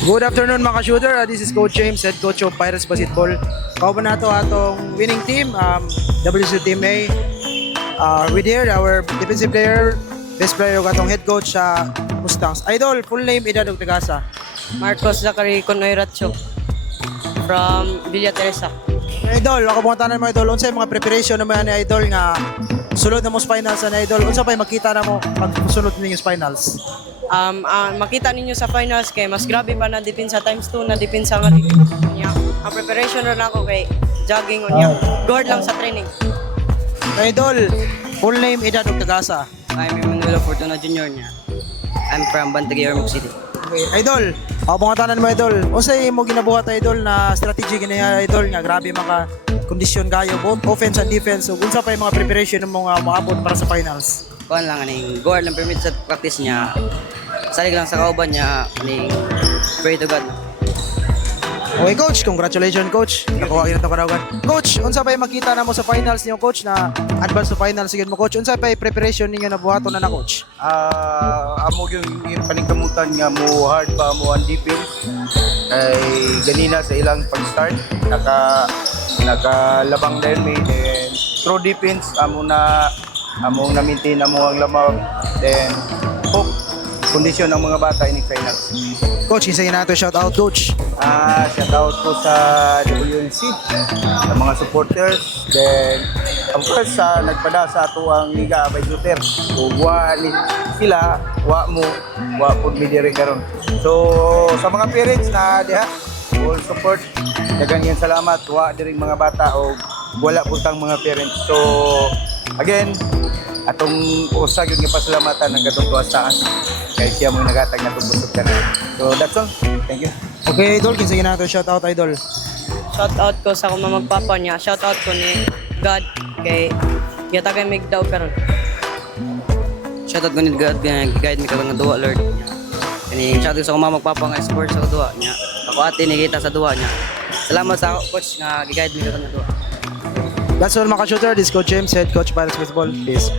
Good afternoon mga ka-shooter. This is Coach James, head coach of Pirates Basketball. Kauban na to atong winning team, WC Team A. With here, our defensive player, best player atong head coach sa Mustangs. Idol, full name, edad ug tagasa. Marcos Zachary Conoyratio from Villa Teresa. Idol, ako mga tanan mo idol, unsay mga preparation naman ni idol nga sulod na mo sa finals na idol. Unsa pay makita na mo pag sunod ninyo sa finals? Makita ninyo sa finals kay mas grabe pa na depensa times 2 na depensa nga niya. Ang preparation ron ako kay jogging on niya. Guard lang sa training. Idol, full name, edad ug tagasa. I'm Emmanuel Fortuna Jr. niya. I'm from Bantaguer, Ormoc City. Okay, idol, ako mga tanan mo idol. Unsay mo ginabuhat idol na strategy gani idol nga grabe maka kondisyon kayo both offense and defense. So unsa pa yung mga preparation mo nga moabot para sa finals? Kuan lang aning guard lang permit sa practice niya. Salig lang sa kauban niya aning pray to God. Okay coach, congratulations coach. Nakuha gyud to karawan. Coach, unsa pa yung makita na mo sa finals niyo coach na advance to finals sigid mo coach? Unsa pa yung preparation ninyo na buhaton na coach? Amo yung paningkamutan nga mo hard pa mo ang defense ay ganina sa ilang pag-start nakalabang din may then through defense among na maintain amo ang lamang then hope kondisyon ng mga bata in finals. Coach, isa na to shout out coach. Shout out ko sa WNC sa mga supporters then of course sa nagpada sa ato ang liga by shooter so wa ni sila wa pud mi diri karon so sa mga parents na diha full support daghang salamat wa diri mga bata o wala putang mga parents so again atong usa gyud nga pasalamatan ang gatong tuwas taas kay siya mo nagatag natong busog ka so that's all thank you. Okay idol, kinsa na to shout out idol. Shout out ko sa akong mga magpapa niya. Shout out ko ni God kay yatagay mig daw karon. Shout out ko ni God nga guide mi karon nga duwa Lord. Kani shout out sa akong mga magpapa nga sports sa duwa niya. Ako ate ni kita sa duwa niya. Salamat sa coach nga gi-guide mi karon nga duwa. That's all mga ka-shooter. This is Coach James, head coach Pirates Basketball. Peace.